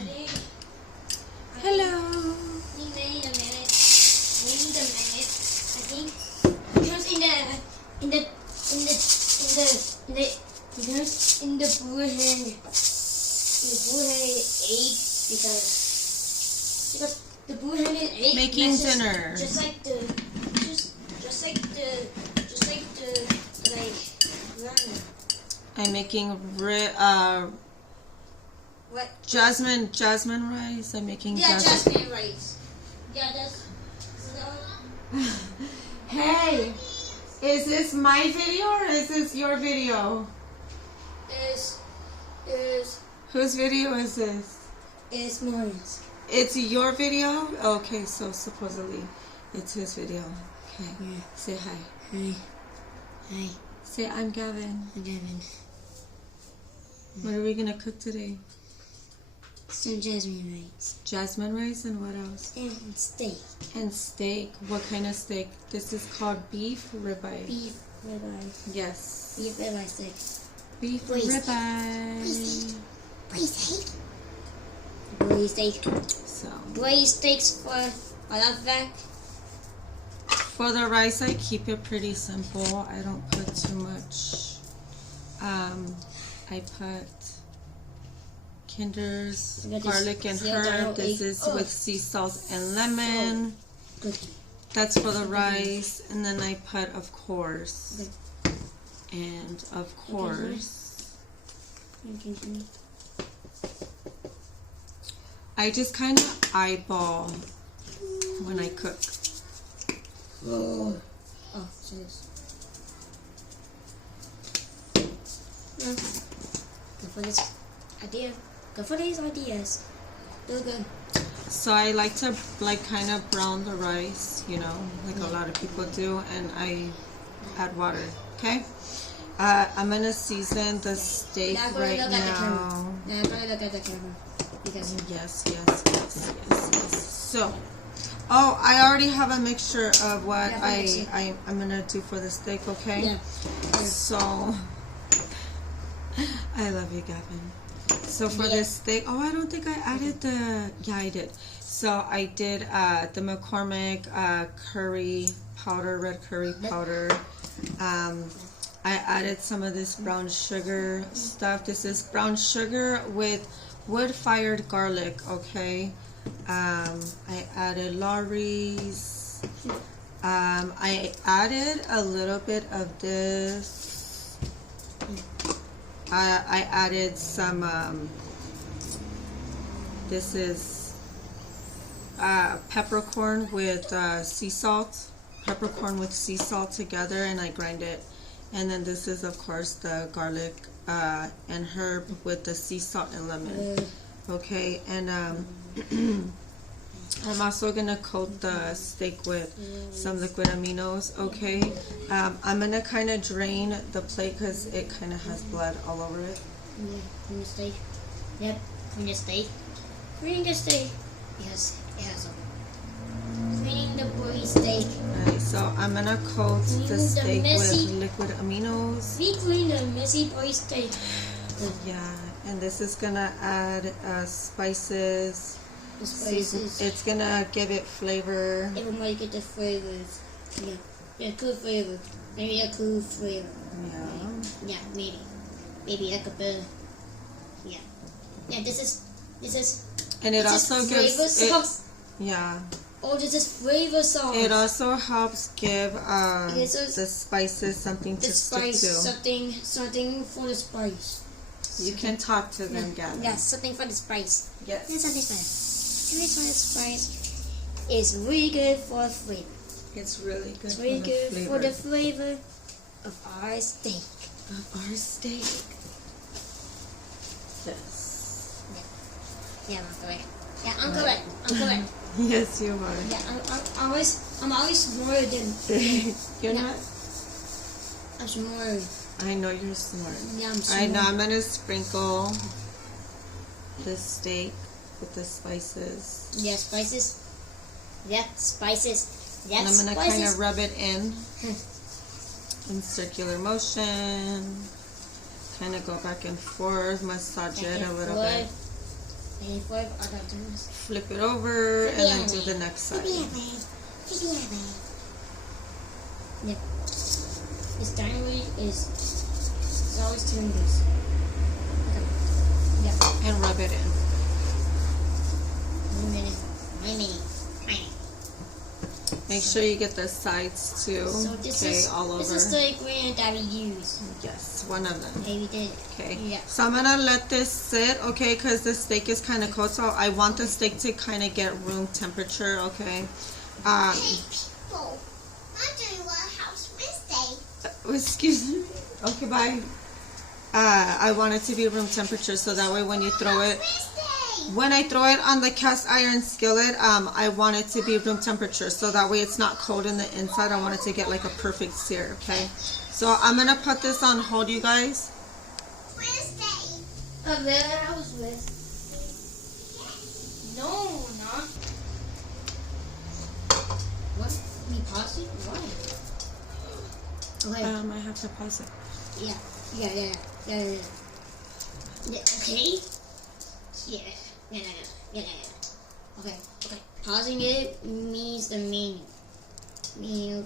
Hello. Wait a minute. I think because in the Bullhead ate because the Bullhead ate Making dinner. just like the like I'm making what? jasmine rice. I'm making Jasmine rice. Yeah, that's. Hey, is this my video or is this your video? Is Whose video is this? Morris. It's your video? Okay, so supposedly it's his video. Okay. Yeah. Say hi. Hi. Hi. Say I'm Gavin. I'm Gavin. What are we gonna cook today? Some jasmine rice. Jasmine rice and what else? And steak. And steak. What kind of steak? This is called beef ribeye. Beef ribeye. Yes. Beef ribeye steak. Beef Braised. ribeye. Braised steak. Braised steak. So Braised steaks for I love that. for the rice, I keep it pretty simple. I don't put too much. I put Kinder's Look at this. garlic and See how that herb. This egg- is oh. with sea salt and lemon. Good. That's for the rice, and then I put, of course, and of course, I just kind of eyeball when I cook. Oh, so this. Yeah. Good for this idea. Good for these ideas. Do good. So I like to kind of brown the rice, you know, like a lot of people do, and I add water. Okay. I'm gonna season the steak Now go right look at the now. camera. Now go look at the camera. Because Yes. So, I already have a mixture of what Yeah, I'm gonna do for the steak. Okay. yeah. So, I love you, Gavin. So for this steak, I don't think I added yeah, I did. So I did the McCormick curry powder, red curry powder. I added some of this brown sugar stuff. This is brown sugar with wood-fired garlic, okay? I added Lawry's. I added a little bit of this. I added some, this is peppercorn with sea salt. Peppercorn with sea salt together, and I grind it. And then this is, of course, the garlic and herb with the sea salt and lemon. Okay, and I'm also gonna coat the steak with some liquid aminos. Okay, I'm gonna kind of drain the plate because it kind of has blood all over it. Yeah, from the steak. Yep, from the steak. Cleaning the steak because it has a cleaning the boy steak. Alright, so I'm gonna coat Clean the the steak messy- with liquid aminos. We clean the messy boy steak. Yeah, and this is gonna add spices. The spices. It's gonna give it flavor. It will make it the flavors. Yeah, cool flavor. Maybe a cool flavor. Yeah. Yeah, maybe. Maybe like a bit. Yeah. Yeah, this is. And it this also is flavor gives it, sauce. yeah. Oh, this is flavor sauce. It also helps give This is- the spices something the to stick spice, to. something for the spice. You can talk to them, Gavin. Yeah, something for the spice. Yes. There's something for Something for the spice. It's really good for flavor. It's really good It's for really the good flavor for the flavor of our steak. of our steak. Yes. Yeah, I'm correct. Yeah, I'm correct. I'm correct. Yes, you are. Yeah, I'm always smarter than. You're Yeah. not. I'm smarter. I know you're smart. Yeah, I'm smart. I know. I'm gonna sprinkle the steak with the spices. Yeah, spices. Yeah, spices. Yeah, And I'm gonna spices. kind of rub it in circular motion. Kind of go back and forth, massage it a little bit. And flip other turns. Flip it over and then do the next side. Yep. This diamond is always doing this. Okay. Yeah. And rub it in. 1 minute. 1 minute. Make sure you get the sides too. So this okay, is all over. This is the ingredient that we use. Yes, one of them. Okay, we did. Okay. Yeah. So I'm gonna let this sit, okay, because the steak is kind of cold. So I want the steak to kind of get room temperature, okay. Hey people, I'm doing Little House Wednesday. Excuse me. Okay, bye. I want it to be room temperature, so that way when you throw it. When I throw it on the cast iron skillet, I want it to be room temperature, so that way it's not cold in the inside. I want it to get like a perfect sear, okay? So I'm going to put this on hold, you guys. Wednesday. A Little House with. No, not. What? We pause it? Why? Okay. I have to pause it. Yeah. Okay. Yeah. Okay. Pausing it means the menu.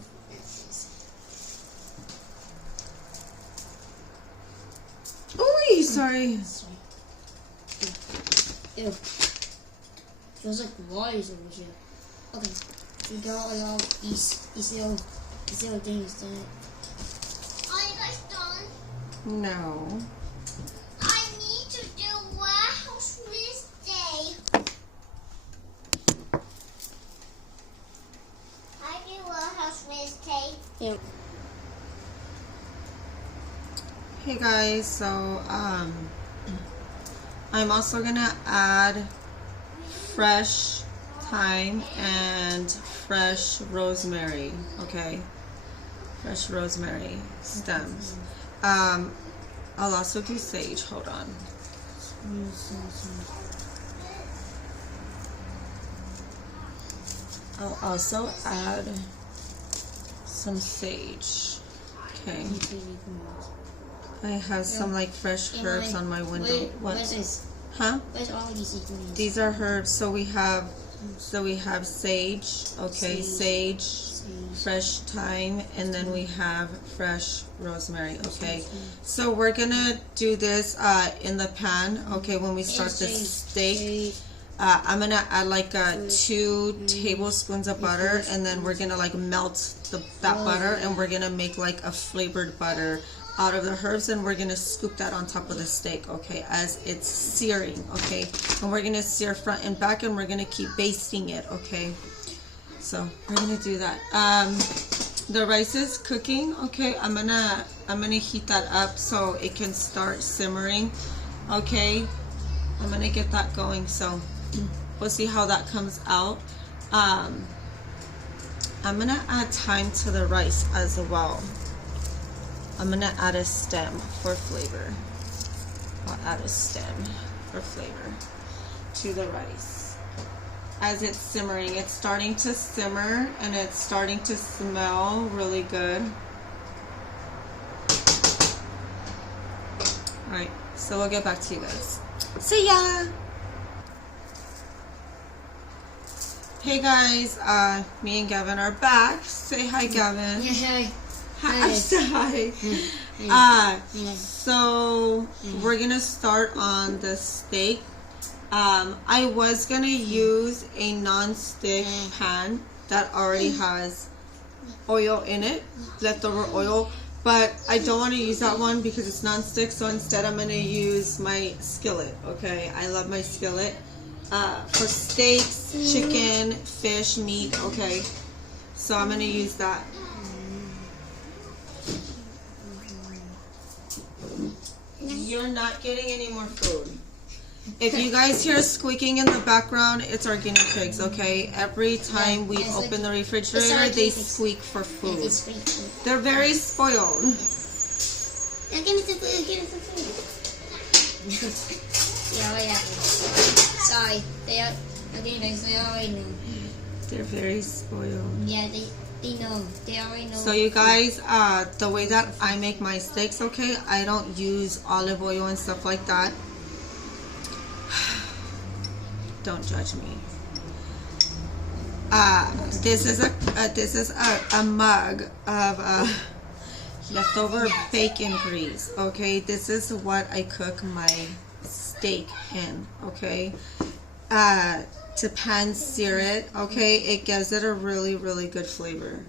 Ooh, sorry. Ew. Feels like lies over here. Okay. We got all these little things in it. Are you guys done? No. I need to do Little House Wednesday. I do Little House Wednesday. Yeah. Hey guys, so I'm also gonna add fresh thyme and fresh rosemary, okay? Fresh rosemary stems. I'll also do sage, hold on. I'll also add some sage, okay? I have some like fresh herbs on my window. What's this? Huh? Where's all these ingredients? These are herbs. So we have sage, okay, sage, fresh thyme, and then we have fresh rosemary, okay. So we're gonna do this in the pan, okay, when we start the steak. I'm gonna add like 2 tablespoons of butter, and then we're gonna like melt that butter, and we're gonna make like a flavored butter out of the herbs, and we're gonna scoop that on top of the steak, okay, as it's searing, okay, and we're gonna sear front and back, and we're gonna keep basting it, okay. So we're gonna do that. The rice is cooking, okay. I'm gonna heat that up so it can start simmering, okay. I'm gonna get that going, so we'll see how that comes out. I'm gonna add thyme to the rice as well. I'm gonna add a stem for flavor. I'll add a stem for flavor to the rice. As it's simmering, it's starting to simmer and it's starting to smell really good. Alright, so we'll get back to you guys. See ya! Hey guys, me and Gavin are back. Say hi, Gavin. Yeah, hi. Hi. Say hi. So we're gonna start on the steak. I was gonna use a non-stick pan that already has oil in it, leftover oil, but I don't want to use that one because it's non-stick. So instead, I'm gonna use my skillet. Okay, I love my skillet for steaks, chicken, fish, meat. Okay, so I'm gonna use that. You're not getting any more food. If you guys hear squeaking in the background, it's our guinea pigs, okay? Every time we open the refrigerator, they squeak for food. They're very spoiled. Give me some food, give me some food. Yeah. Sorry, they already know. They're very spoiled. Yeah, they know. They already know. So you guys, the way that I make my steaks, okay, I don't use olive oil and stuff like that. don't judge me. This is a mug of leftover bacon grease. Okay, this is what I cook my steak in. Okay, to pan sear it. Okay, it gives it a really, really good flavor,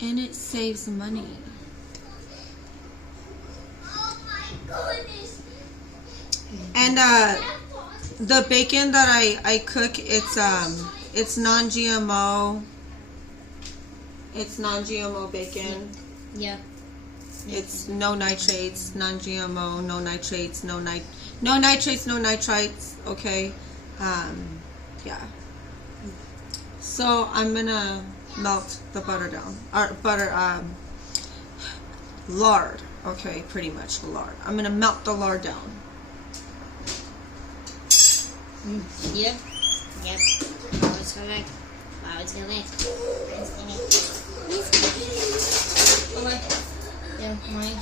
and it saves money. Oh my goodness. And the bacon that I cook, it's non-GMO. It's non-GMO bacon. Yeah. It's no nitrates, non-GMO, no nitrates, no nitrates, no nitrites. Okay, yeah. So I'm gonna melt the butter down, or lard. Okay, pretty much lard. I'm gonna melt the lard down. Yep. Yep. That was correct. That was correct. Okay. Yeah, mine.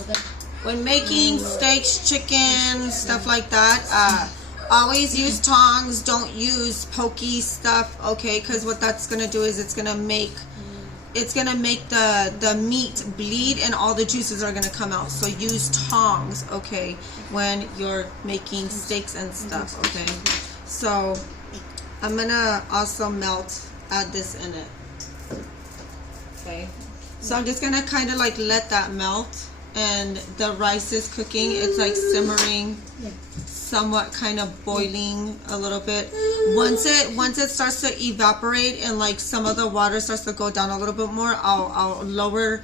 Okay. When making steaks, chicken, stuff like that, always use tongs. Don't use pokey stuff, okay? Because what that's gonna do is it's gonna make the meat bleed, and all the juices are gonna come out. So use tongs, okay, when you're making steaks and stuff, okay? So I'm gonna also add this in it, okay? So I'm just gonna kind of like let that melt, and the rice is cooking. It's like simmering, somewhat kind of boiling a little bit. Once it starts to evaporate and like some of the water starts to go down a little bit more, I'll lower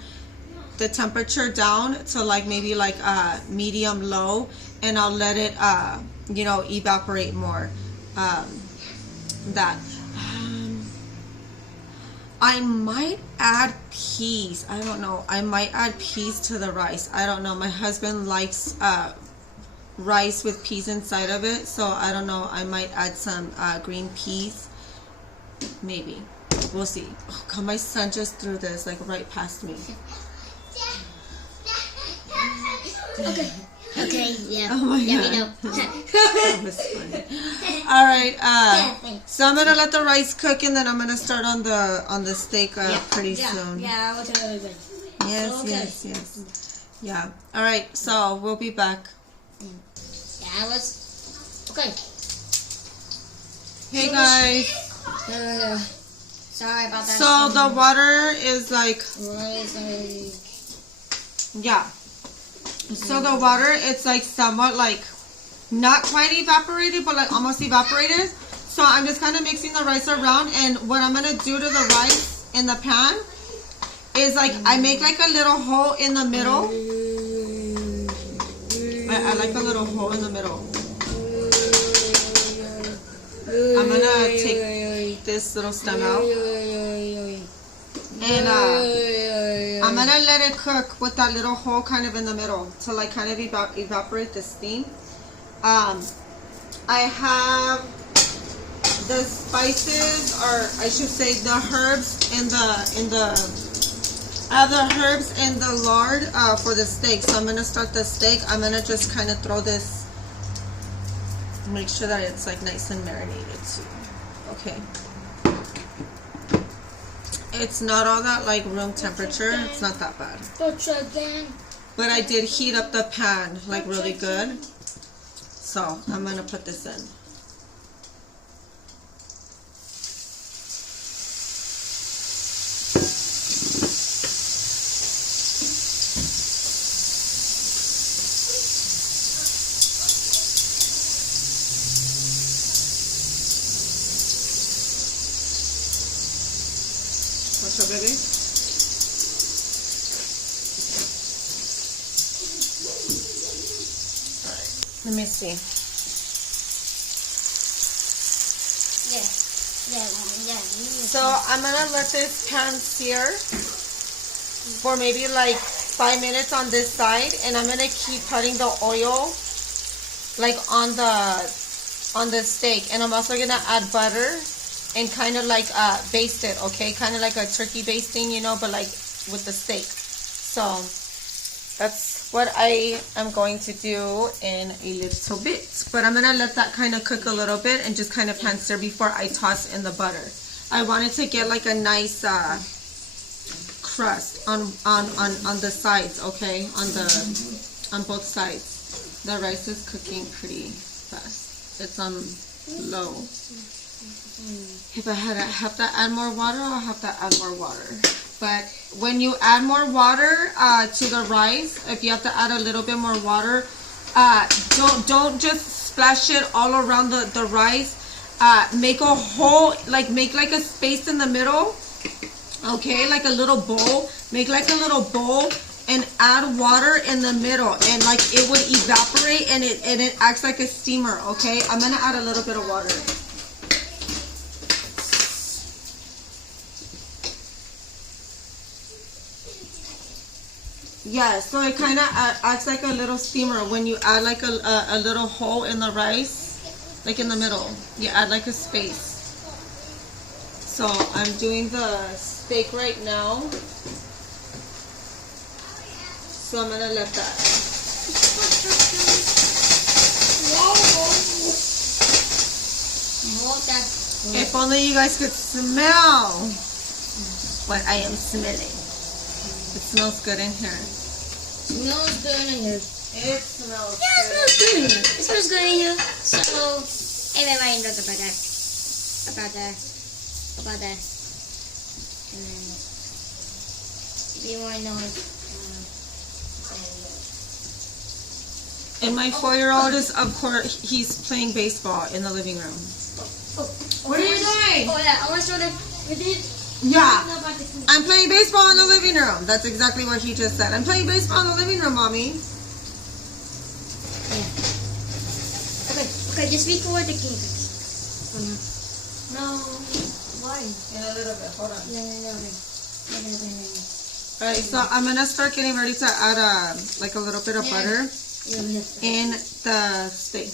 the temperature down to like maybe like medium low, and I'll let it evaporate more. I might add peas. I don't know. I might add peas to the rice. I don't know. My husband likes rice with peas inside of it, so I don't know. I might add some green peas. Maybe. We'll see. Oh God, my son just threw this like right past me. Okay, yeah. Oh my Let God. me know. That was funny. All right. So I'm gonna let the rice cook, and then I'm gonna start on the steak pretty soon. Yeah, I will tell everybody. Yes, Okay. yes. Yeah. All right. So we'll be back. Yeah, I was. Okay. Hey guys. Sorry about that. So the water is like, yeah. So the water, it's like somewhat like not quite evaporated, but like almost evaporated. So I'm just kind of mixing the rice around, and what I'm gonna do to the rice in the pan is like I make like a little hole in the middle. I like a little hole in the middle. I'm gonna take this little stem out, and I'm gonna let it cook with that little hole kind of in the middle to like kind of evaporate the steam. I have the spices, or I should say the herbs I have the herbs in the lard for the steak. So I'm gonna start the steak. I'm gonna just kind of throw this, make sure that it's like nice and marinated too. Okay. It's not all that like room temperature. It's not that bad. But I did heat up the pan like really good. So I'm gonna put this in. What's up, baby? Alright, let me see. Yeah. So I'm gonna let this pan sear for maybe like 5 minutes on this side, and I'm gonna keep putting the oil like on the steak, and I'm also gonna add butter and kind of like baste it, okay? Kind of like a turkey basting, but like with the steak. So That's what I am going to do in a little bit. But I'm going to let that kind of cook a little bit and just kind of pan stir before I toss in the butter. I wanted to get like a nice crust on the sides, okay? On both sides. The rice is cooking pretty fast. It's on low. If I have to add more water, I'll have to add more water. But when you add more water to the rice, if you have to add a little bit more water, don't just splash it all around the rice. Make a hole, make like a space in the middle, okay, like a little bowl. Make like a little bowl and add water in the middle, and like it would evaporate and it acts like a steamer, okay? I'm gonna add a little bit of water. Yeah, so it kind of acts like a little steamer when you add like a little hole in the rice, like in the middle. You add like a space. So I'm doing the steak right now. So I'm gonna let that. If only you guys could smell what I am smelling. It smells good in here. Smells good in here. It smells Yeah, it good. smells good in here. It smells good in here. So, everybody knows about that. And then, if you want to know, And my 4-year-old is, of course, he's playing baseball in the living room. What are you doing? Oh yeah, I want to show them. We did. Yeah. Know about the food. I'm playing baseball in the living room. That's exactly what he just said. I'm playing baseball in the living room, Mommy. Okay, just record the king. No. Why? In a little bit. Hold on. No. Alright, so I'm gonna start getting ready to add like a little bit of butter in the steak.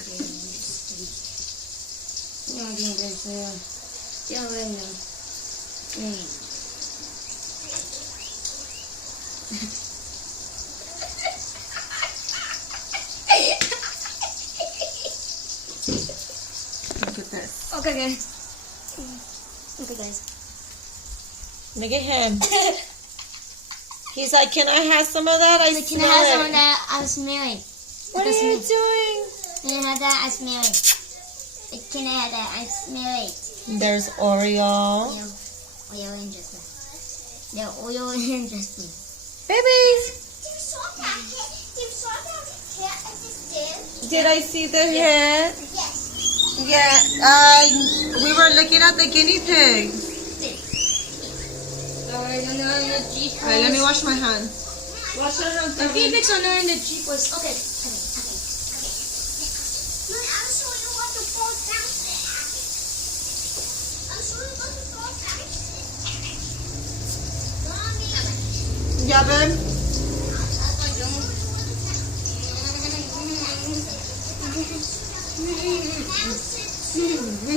Look at this. Okay, guys. Okay, guys. Look at him. He's like, can I have some of that? I Can smell I have it. some of that? I'm smelling. What are you doing? Can I have that? I'm smelling. Can I have that? I smell it. There's Oreo. Oil and Jasmine. Yeah, oil and Jasmine. Babies. Yes. Did I see the head? Yeah. We were looking at the guinea pig. Alright, let me wash my hands. Wash your hands. The guinea pigs are not in the Jeep. Was okay. Look, I'll show you what the fall downstairs. I'll show you what the fall downstairs. Mommy. Yeah, babe.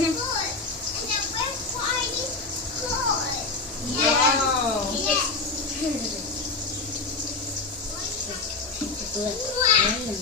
Good. And then we're Friday good. Wow. Wow.